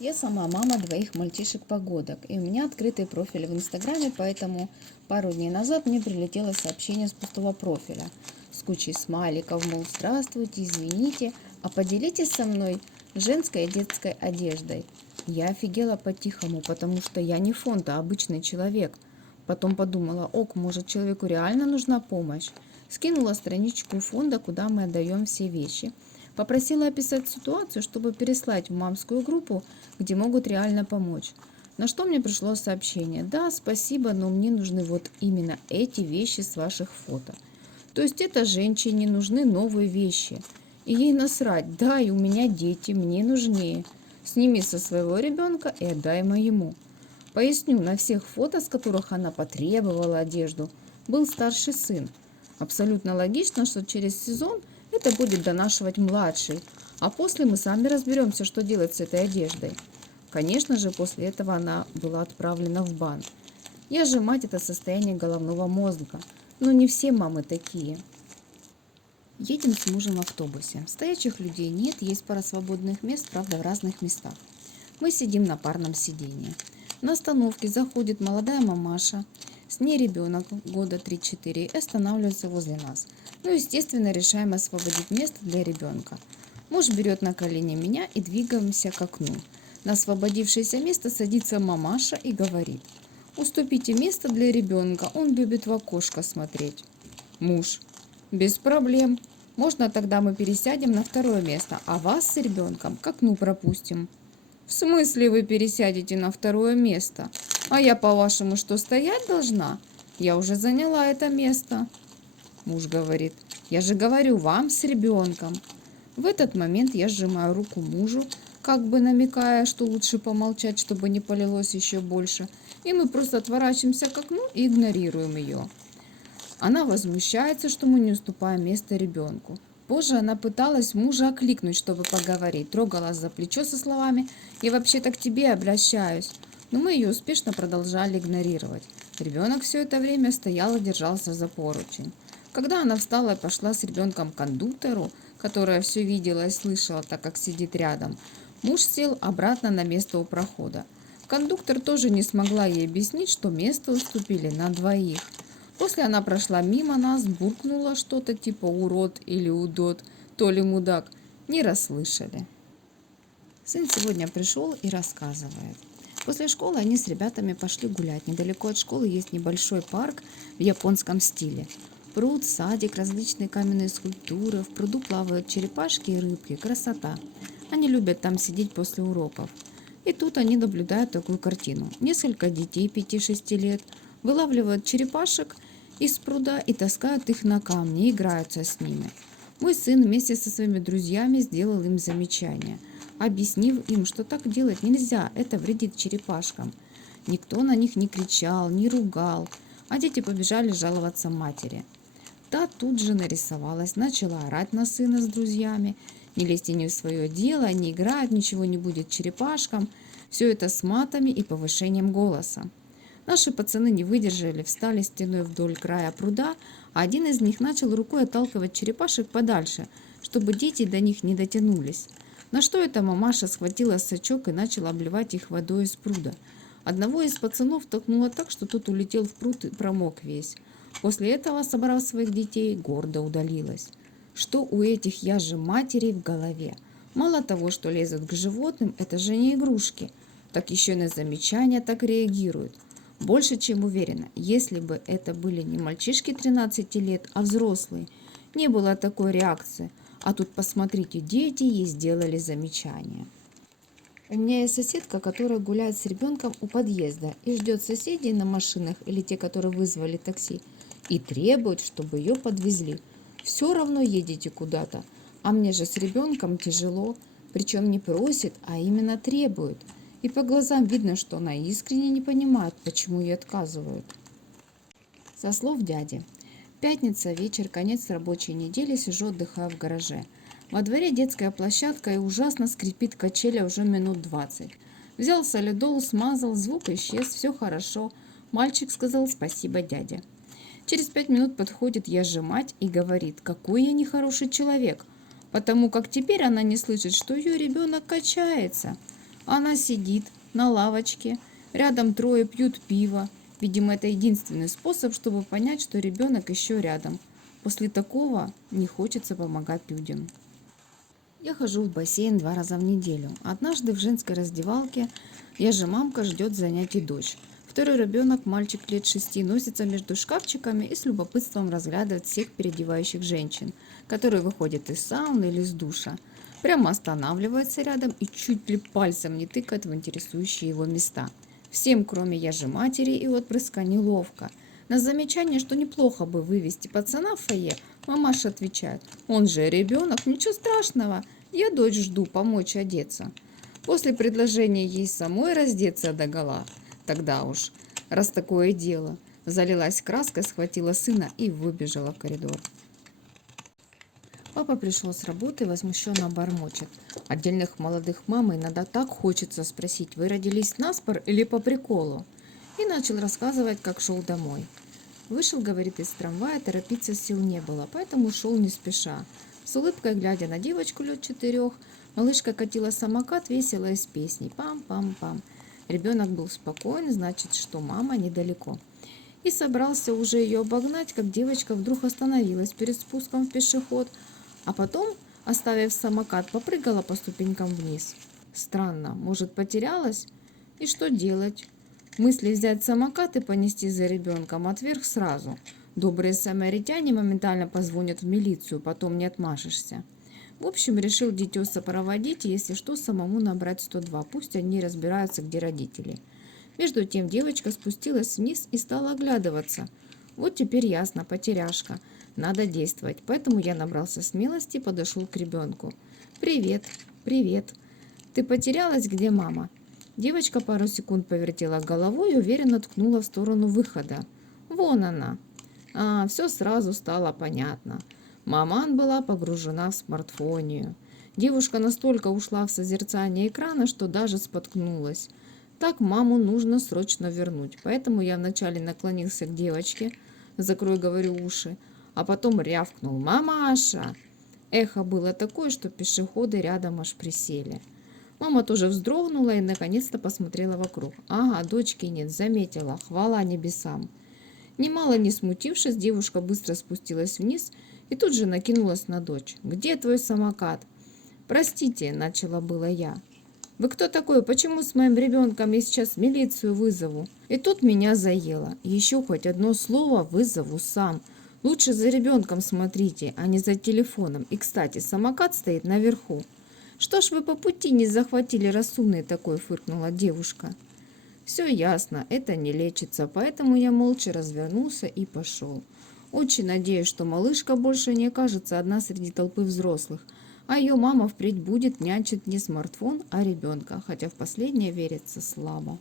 Я сама мама двоих мальчишек-погодок, и у меня открытый профиль в Инстаграме, поэтому пару дней назад мне прилетело сообщение с пустого профиля с кучей смайликов, мол, здравствуйте, извините, а поделитесь со мной женской и детской одеждой. Я офигела по-тихому, потому что я не фонд, а обычный человек. Потом подумала, ок, может, человеку реально нужна помощь. Скинула страничку фонда, куда мы отдаем все вещи. Попросила описать ситуацию, чтобы переслать в мамскую группу, где могут реально помочь. На что мне пришло сообщение: да, спасибо, но мне нужны вот именно эти вещи с ваших фото. То есть это женщине нужны новые вещи. И ей насрать, да, и у меня дети, мне нужнее. Сними со своего ребенка и отдай моему. Поясню, на всех фото, с которых она потребовала одежду, был старший сын. Абсолютно логично, что через сезон это будет донашивать младший, а после мы сами разберемся, что делать с этой одеждой. Конечно же, после этого она была отправлена в бан. Я же мать, это состояние головного мозга. Но не все мамы такие. Едем с мужем в автобусе. Стоячих людей нет, есть пара свободных мест, правда, в разных местах. Мы сидим на парном сидении. На остановке заходит молодая мамаша, с ней ребенок года 3-4 и останавливается возле нас. Ну, естественно, решаем освободить место для ребенка. Муж берет на колени меня и двигаемся к окну. На освободившееся место садится мамаша и говорит: уступите место для ребенка, он любит в окошко смотреть. Муж: без проблем. Можно тогда мы пересядем на второе место, а вас с ребенком к окну пропустим. В смысле вы пересядете на второе место? А я, по-вашему, что, стоять должна? Я уже заняла это место. Муж говорит: я же говорю, вам с ребенком. В этот момент я сжимаю руку мужу, как бы намекая, что лучше помолчать, чтобы не полилось еще больше. И мы просто отворачиваемся к окну и игнорируем ее. Она возмущается, что мы не уступаем место ребенку. Позже она пыталась мужа окликнуть, чтобы поговорить, трогала за плечо со словами: «Я вообще-то к тебе обращаюсь». Но мы ее успешно продолжали игнорировать. Ребенок все это время стоял и держался за поручень. Когда она встала и пошла с ребенком к кондуктору, которая все видела и слышала, так как сидит рядом, муж сел обратно на место у прохода. Кондуктор тоже не смогла ей объяснить, что место уступили на двоих. После она прошла мимо нас, буркнула что-то типа урод или удот, то ли мудак. Не расслышали. Сын сегодня пришел и рассказывает. После школы они с ребятами пошли гулять. Недалеко от школы есть небольшой парк в японском стиле. Пруд, садик, различные каменные скульптуры. В пруду плавают черепашки и рыбки. Красота. Они любят там сидеть после уроков. И тут они наблюдают такую картину. Несколько детей 5-6 лет вылавливают черепашек из пруда и таскают их на камни и играются с ними. Мой сын вместе со своими друзьями сделал им замечание, объяснив им, что так делать нельзя, это вредит черепашкам. Никто на них не кричал, не ругал, а дети побежали жаловаться матери. Та тут же нарисовалась, начала орать на сына с друзьями: не лезьте не в свое дело, не играют, ничего не будет черепашкам. Все это с матами и повышением голоса. Наши пацаны не выдержали, встали стеной вдоль края пруда, а один из них начал рукой отталкивать черепашек подальше, чтобы дети до них не дотянулись. На что эта мамаша схватила сачок и начала обливать их водой из пруда. Одного из пацанов толкнула так, что тот улетел в пруд и промок весь. После этого, собрав своих детей, гордо удалилась. Что у этих я же матерей в голове? Мало того, что лезут к животным, это же не игрушки, так еще и на замечания так реагируют. Больше чем уверена, если бы это были не мальчишки 13 лет, а взрослые, не было такой реакции. А тут, посмотрите, дети ей сделали замечание. У меня есть соседка, которая гуляет с ребенком у подъезда и ждет соседей на машинах или те, которые вызвали такси, и требует, чтобы ее подвезли. Все равно едете куда-то, а мне же с ребенком тяжело, причем не просит, а именно требует. И по глазам видно, что она искренне не понимает, почему ей отказывают. Со слов дяди. Пятница, вечер, конец рабочей недели, сижу, отдыхаю в гараже. Во дворе детская площадка и ужасно скрипит качеля уже минут 20. Взял солидол, смазал, звук исчез, все хорошо. Мальчик сказал спасибо дяде. Через 5 минут подходит я же мать и говорит, какой я нехороший человек, потому как теперь она не слышит, что ее ребенок качается. Она сидит на лавочке, рядом трое пьют пиво. Видимо, это единственный способ, чтобы понять, что ребенок еще рядом. После такого не хочется помогать людям. Я хожу в бассейн 2 раза в неделю. Однажды в женской раздевалке я же мамка ждет занятий дочь. Второй ребенок, мальчик лет 6, носится между шкафчиками и с любопытством разглядывает всех переодевающих женщин, которые выходят из сауны или из душа. Прямо останавливается рядом и чуть ли пальцем не тыкает в интересующие его места. Всем, кроме я же матери и отпрыска, неловко. На замечание, что неплохо бы вывести пацана в фойе, мамаша отвечает: «Он же ребенок, ничего страшного, я дочь жду помочь одеться». После предложения ей самой раздеться догола, тогда уж, раз такое дело, залилась краской, схватила сына и выбежала в коридор. Папа пришел с работы и возмущенно бормочет: «Отдельных молодых мам иногда так хочется спросить, вы родились наспор или по приколу?» И начал рассказывать, как шел домой. Вышел, говорит, из трамвая, торопиться сил не было, поэтому шел не спеша. С улыбкой глядя на девочку лет 4, малышка катила самокат весело из песней «Пам-пам-пам». Ребенок был спокоен, значит, что мама недалеко. И собрался уже ее обогнать, как девочка вдруг остановилась перед спуском в пешеход, а потом, оставив самокат, попрыгала по ступенькам вниз. Странно, может, потерялась? И что делать? Мысли взять самокат и понести за ребенком отверг сразу. Добрые самаритяне моментально позвонят в милицию, потом не отмашешься. В общем, решил дитё сопроводить и, если что, самому набрать 102. Пусть они разбираются, где родители. Между тем девочка спустилась вниз и стала оглядываться. Вот теперь ясно, потеряшка. Надо действовать. Поэтому я набрался смелости и подошел к ребенку. «Привет, привет. Ты потерялась, где мама?» Девочка пару секунд повертела головой и уверенно ткнула в сторону выхода. «Вон она». Все сразу стало понятно. Маман была погружена в смартфонию. Девушка настолько ушла в созерцание экрана, что даже споткнулась. Так маму нужно срочно вернуть. Поэтому я вначале наклонился к девочке, закрой, говорю, уши, а потом рявкнул: «Мамаша!». Эхо было такое, что пешеходы рядом аж присели. Мама тоже вздрогнула и наконец-то посмотрела вокруг. Ага, дочки нет, заметила, хвала небесам. Немало не смутившись, девушка быстро спустилась вниз и тут же накинулась на дочь. «Где твой самокат?» «Простите», — начала было я. «Вы кто такой? Почему с моим ребенком я сейчас милицию вызову?» И тут меня заело. Еще хоть одно слово вызову сам. Лучше за ребенком смотрите, а не за телефоном. И, кстати, самокат стоит наверху. «Что ж вы по пути не захватили, разумный такой?» — фыркнула девушка. Все ясно, это не лечится, поэтому я молча развернулся и пошел. Очень надеюсь, что малышка больше не окажется одна среди толпы взрослых, а ее мама впредь будет нянчить не смартфон, а ребенка, хотя в последнее верится слабо.